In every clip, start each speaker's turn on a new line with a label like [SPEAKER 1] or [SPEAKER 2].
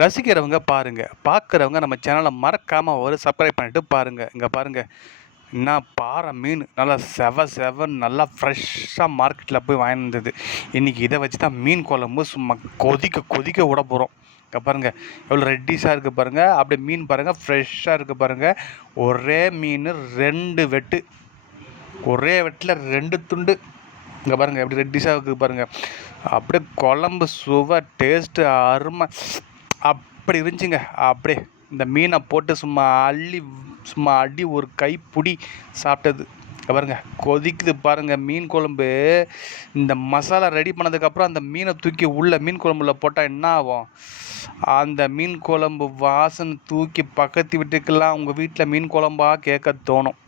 [SPEAKER 1] ரசிக்கிறவங்க பாருங்கள் பார்க்குறவங்க நம்ம சேனலை மறக்காமல் ஒரு சப்ஸ்கிரைப் பண்ணிவிட்டு பாருங்கள் இங்கே பாருங்கள் என்ன பாறை மீன். நல்லா செவ செவன் நல்லா ஃப்ரெஷ்ஷாக மார்க்கெட்டில் போய் வாங்கினது இன்றைக்கி இதை வச்சு தான் மீன் குழம்பு சும்மா கொதிக்க கொதிக்க விட போகிறோம் இங்கே பாருங்கள் எவ்வளோ ரெட்டிஸாக இருக்குது பாருங்கள் அப்படியே மீன் பாருங்கள் ஃப்ரெஷ்ஷாக இருக்குது பாருங்கள் ஒரே மீன் ரெண்டு வெட்டு. ஒரே வெட்டில் ரெண்டு துண்டு. இங்கே பாருங்கள் எப்படி ரெட்டிஸாக இருக்குது பாருங்கள் அப்படியே குழம்பு சுவை டேஸ்ட்டு அருமை. அப்படி இருந்துச்சுங்க. அப்படியே இந்த மீனை போட்டு சும்மா அள்ளி சும்மா அடி ஒரு கைப்பிடி சாப்பிட்டது. பாருங்க கொதிக்குது பாருங்க மீன் குழம்பு. இந்த மசாலா ரெடி பண்ணதுக்கப்புறம் அந்த மீனை தூக்கி உள்ள மீன் குழம்புல போட்டால் என்ன ஆகும்? அந்த மீன் குழம்பு வாசனை தூக்கி பக்கத்து வீட்டுக்கெல்லாம் உங்கள் வீட்டில் மீன் குழம்பா கேட்க தோணும்.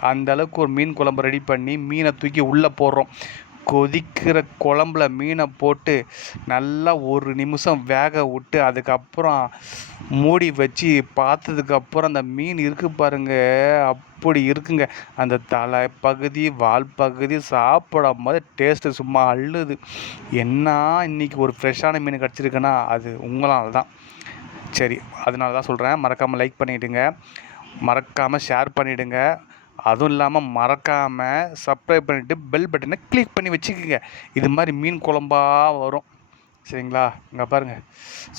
[SPEAKER 1] அந்த அளவுக்கு ஒரு மீன் குழம்பு ரெடி பண்ணி மீனை தூக்கி உள்ளே போடுறோம். கொதிக்கிற குழம்புல மீனை போட்டு நல்லா ஒரு நிமிஷம் வேக விட்டு அதுக்கப்புறம் மூடி வச்சு பார்த்ததுக்கப்புறம் அந்த மீன் இருக்குது பாருங்க. அப்படி இருக்குங்க. அந்த தலை பகுதி வால் பகுதி சாப்பிடும் போது டேஸ்ட்டு சும்மா அள்ளுது. என்ன இன்றைக்கி ஒரு ஃப்ரெஷ்ஷான மீன் கிடச்சிருக்குன்னா அது உங்களால் தான். சரி அதனால தான் சொல்கிறேன் மறக்காமல் லைக் பண்ணிவிடுங்க மறக்காமல் ஷேர் பண்ணிவிடுங்க அதுவும் இல்லாமல் மறக்காமல் சப்ஸ்கிரைப் பண்ணிவிட்டு பெல் பட்டனை கிளிக் பண்ணி வச்சுக்கோங்க. இது மாதிரி மீன் குழம்பாக வரும். சரிங்களா? இங்கே பாருங்கள்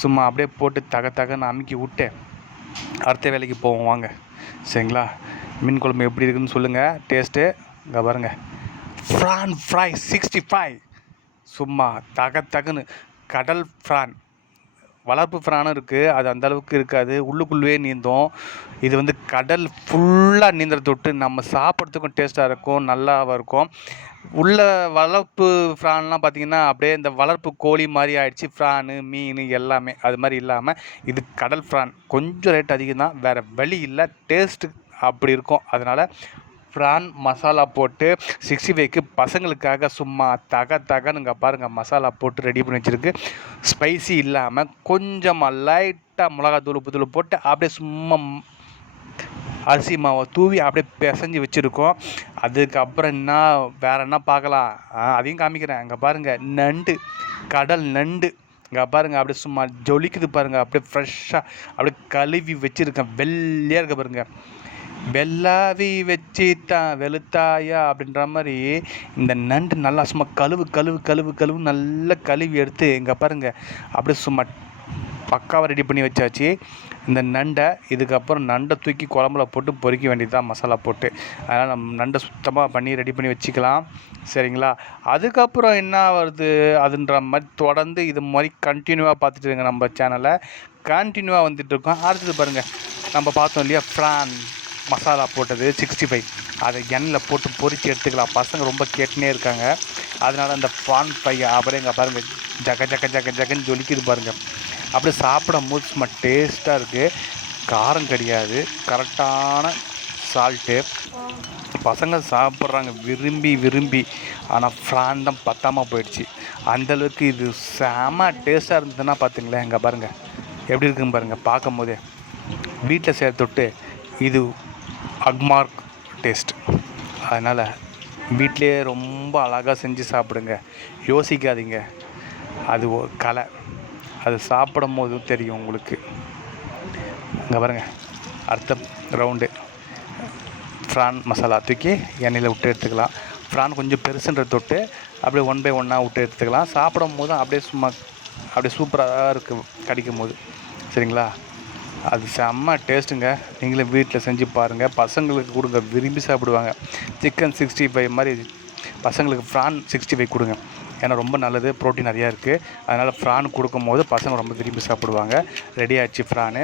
[SPEAKER 1] சும்மா அப்படியே போட்டு தக தகன்னு அமுக்கி விட்டு அடுத்த வேலைக்கு போவோம். வாங்க. சரிங்களா? மீன் குழம்பு எப்படி இருக்குன்னு சொல்லுங்கள் டேஸ்ட்டு இங்கே பாருங்கள் ஃப்ரான் ஃப்ரை சிக்ஸ்டி ஃபைவ் சும்மா தக தகன்னு. கடல் ஃப்ரான் வளர்ப்பு பிராணம் இருக்குது அது அந்த அளவுக்கு இருக்காது. உள்ளுக்குள்ளே நீந்தும். இது வந்து கடல் ஃபுல்லாக நீந்துற தொட்டு நம்ம சாப்பிட்றதுக்கும் டேஸ்ட்டாக இருக்கும். நல்லாவும் இருக்கும். உள்ள வளர்ப்பு ஃப்ரான்லாம் பார்த்திங்கன்னா அப்படியே இந்த வளர்ப்பு கோழி மாதிரி ஆயிடுச்சு. ஃப்ரானு மீன் எல்லாமே. அது மாதிரி இல்லாமல் இது கடல் ஃப்ரான் கொஞ்சம் ரேட் அதிகம் தான் வேறு வழி இல்லை. டேஸ்ட்டு அப்படி இருக்கும். அதனால் ப்ரான் மசாலா போட்டு சிக்ஸ்டி ஃபைவ்க்கு பசங்களுக்காக சும்மா தக தகனுங்க இங்கே பாருங்கள் மசாலா போட்டு ரெடி பண்ணி வச்சுருக்கு. ஸ்பைசி இல்லாமல் கொஞ்சமாக லைட்டாக மிளகா தூள் உப்பு தூள் போட்டு அப்படியே சும்மா அரிசி மாவை தூவி அப்படியே பிசைஞ்சு வச்சுருக்கோம். அதுக்கப்புறம் என்ன வேறு என்ன பார்க்கலாம்? அதையும் காமிக்கிறேன். அங்கே பாருங்கள் நண்டு கடல் நண்டு. இங்கே பாருங்கள் அப்படியே சும்மா ஜொலிக்குது பாருங்கள் அப்படியே ஃப்ரெஷ்ஷாக அப்படியே கழுவி வச்சுருக்கேன். வெள்ளையாக இருக்க பாருங்கள் வெள்ளாவி வச்சு தான் வெளுத்தாயா அப்படின்ற மாதிரி இந்த நண்டு நல்லா சும்மா கழுவு கழுவு கழுவு கழுவு நல்லா கழுவி எடுத்து இங்கே பாருங்கள் அப்படியே சும்மா பக்காவாக ரெடி பண்ணி வச்சாச்சு. இந்த நண்டை இதுக்கப்புறம் நண்டை தூக்கி குழம்புல போட்டு பொறிக்க வேண்டியது தான் மசாலா போட்டு. அதனால் நம்ம நண்டை சுத்தமாக பண்ணி ரெடி பண்ணி வச்சுக்கலாம். சரிங்களா? அதுக்கப்புறம் என்ன வருது அதுன்ற மாதிரி தொடர்ந்து இது மாதிரி கண்டினியூவாக பார்த்துட்டு இருங்க நம்ம சேனலை கண்டினியூவாக வந்துட்டு இருக்கோம். அடுத்தது பாருங்கள் நம்ம பார்த்தோம் இல்லையா? ஃப்ரான் மசாலா போட்டது சிக்ஸ்டி ஃபைவ் அதை எண்ணெயில் போட்டு பொரித்து எடுத்துக்கலாம். பசங்க ரொம்ப கேட்டுனே இருக்காங்க. அதனால் அந்த பான் பையன் அப்புறம் எங்கள் பாருங்கள் ஜக ஜக ஜக ஜகன்னு ஜொலிக்குது பாருங்கள் அப்படியே சாப்பிடும் போது சும்மா டேஸ்ட்டாக இருக்குது காரம் கிடையாது. கரெக்டான சால்ட்டு பசங்க சாப்பிட்றாங்க விரும்பி விரும்பி. ஆனால் ஃப்ரான் தான் பத்தாமல் போயிடுச்சு அந்தளவுக்கு இது செம டேஸ்ட்டாக இருந்ததுன்னா பார்த்துங்களேன் இங்கே பாருங்கள் எப்படி இருக்குன்னு பாருங்கள் பார்க்கும் போதே வீட்டில் செய்கிற தொட்டு இது அக்மார்க் டேஸ்ட். அதனால் வீட்டிலேயே ரொம்ப அழகாக செஞ்சு சாப்பிடுங்க. யோசிக்காதீங்க. அது ஒரு கலை. அது சாப்பிடும் போதும் தெரியும் உங்களுக்கு. இங்கே பாருங்க. அடுத்த ரவுண்டு ஃப்ரான் மசாலா தூக்கி எண்ணெயில் விட்டு எடுத்துக்கலாம். ஃப்ரான் கொஞ்சம் பெருசுன்ற தொட்டு அப்படியே ஒன் பை ஒன்னாக விட்டு எடுத்துக்கலாம். சாப்பிடும் போது அப்படியே சும்மா அப்படியே சூப்பராக இருக்குது கடிக்கும் போது சரிங்களா? அது செம்ம டேஸ்ட்டுங்க. நீங்களும் வீட்டில் செஞ்சு பாருங்கள் பசங்களுக்கு கொடுங்க. விரும்பி சாப்பிடுவாங்க. சிக்கன் சிக்ஸ்டி ஃபைவ் மாதிரி பசங்களுக்கு ஃப்ரான் சிக்ஸ்டி ஃபைவ் கொடுங்க. ஏன்னா ரொம்ப நல்லது. ப்ரோட்டீன் நிறையா இருக்குது அதனால் ஃப்ரான் கொடுக்கும்போது பசங்க ரொம்ப விரும்பி சாப்பிடுவாங்க. ரெடி ஆச்சு ஃப்ரானு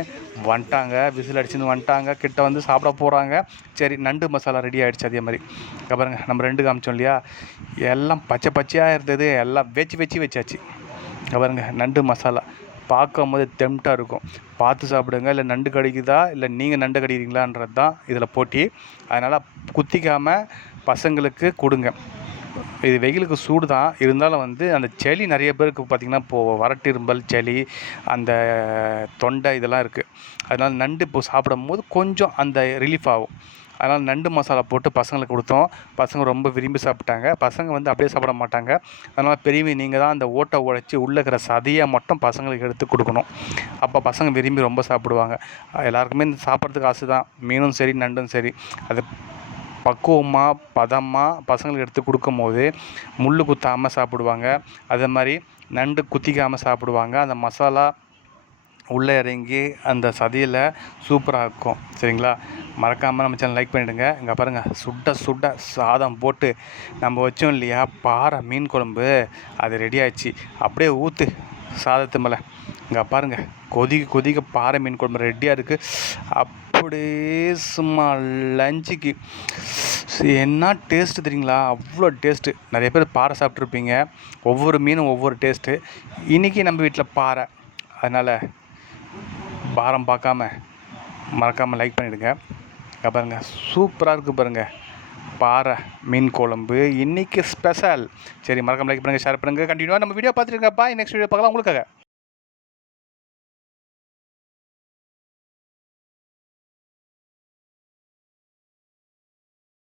[SPEAKER 1] வந்துட்டாங்க. விசில் அடிச்சுன்னு வந்துட்டாங்க. கிட்ட வந்து சாப்பிட போகிறாங்க சரி நண்டு மசாலா ரெடி ஆகிடுச்சு அதே மாதிரி. அப்புறம் நம்ம ரெண்டு காமிச்சோம் இல்லையா? எல்லாம் பச்சை பச்சையாக இருந்தது. எல்லாம் வச்சு வச்சு வச்சாச்சு. பாருங்க நண்டு மசாலா. பார்க்கும் போது தெம்ட்டாக இருக்கும். பார்த்து சாப்பிடுங்க இல்லை நண்டு கடிக்குதா இல்லை நீங்கள் நண்டு கடிக்கிறீங்களான்றது தான் இதில் போட்டி. அதனால் குத்திக்காமல் பசங்களுக்கு கொடுங்க. இது வெயிலுக்கு சூடு தான். இருந்தாலும் வந்து அந்த சளி நிறைய பேருக்கு பார்த்திங்கன்னா இப்போது வறட்டு இரும்பல் சளி அந்த தொண்டை இதெல்லாம் இருக்குது அதனால் நண்டு இப்போ சாப்பிடும் போது கொஞ்சம் அந்த ரிலீஃப் ஆகும். அதனால் நண்டு மசாலா போட்டு பசங்களுக்கு கொடுத்தோம். பசங்க ரொம்ப விரும்பி சாப்பிட்டாங்க. பசங்க வந்து அப்படியே சாப்பிட மாட்டாங்க. அதனால் பெரியவங்க நீங்கள் தான் அந்த ஓட்டை உழைச்சி உள்ளே இருக்கிற சதையை மட்டும் பசங்களுக்கு எடுத்து கொடுக்கணும். அப்போ பசங்க விரும்பி ரொம்ப சாப்பிடுவாங்க. எல்லாருக்குமே இந்த சாப்பிட்றதுக்கு ஆசை தான். மீனும் சரி நண்டும் சரி. அது பக்குவமாக பதமாக பசங்களுக்கு எடுத்து கொடுக்கும்போது முள் குத்தாமல் சாப்பிடுவாங்க. அதே மாதிரி நண்டு குத்திக்காமல் சாப்பிடுவாங்க. அந்த மசாலா உள்ளே இறங்கி அந்த சதியில் சூப்பராக இருக்கும். சரிங்களா? மறக்காமல் நம்ம சேனல் லைக் பண்ணிவிடுங்க இங்கே பாருங்கள் சுட சுட சாதம் போட்டு நம்ம வச்சோம் இல்லையா? பாறை மீன் குழம்பு அது ரெடி ஆயிடுச்சு. அப்படியே ஊற்று சாதத்து மேலே. இங்கே பாருங்கள் கொதிக்க கொதிக்க பாறை மீன் குழம்பு ரெடியாக இருக்குது அப்படியே சும்மா லஞ்சுக்கு என்ன டேஸ்ட்டு தெரியுங்களா? அவ்வளோ டேஸ்ட்டு நிறைய பேர் பாறை சாப்பிட்ருப்பீங்க ஒவ்வொரு மீனும் ஒவ்வொரு டேஸ்ட்டு இன்றைக்கி நம்ம வீட்டில் பாறை. அதனால் பாரம் பார்க்காம மறக்காமல் லைக் பண்ணிவிடுங்க பாருங்க பாருங்கள் சூப்பராக இருக்குது பாருங்கள் பாறை மீன் குழம்பு இன்றைக்கி ஸ்பெஷல் சரி மறக்காமல் லைக் பண்ணுங்கள் ஷேர் பண்ணுங்கள் கண்டினியூவாக நம்ம வீடியோ பார்த்துருங்க பாய் நெக்ஸ்ட் வீடியோ பார்க்கலாம் உங்களுக்காக.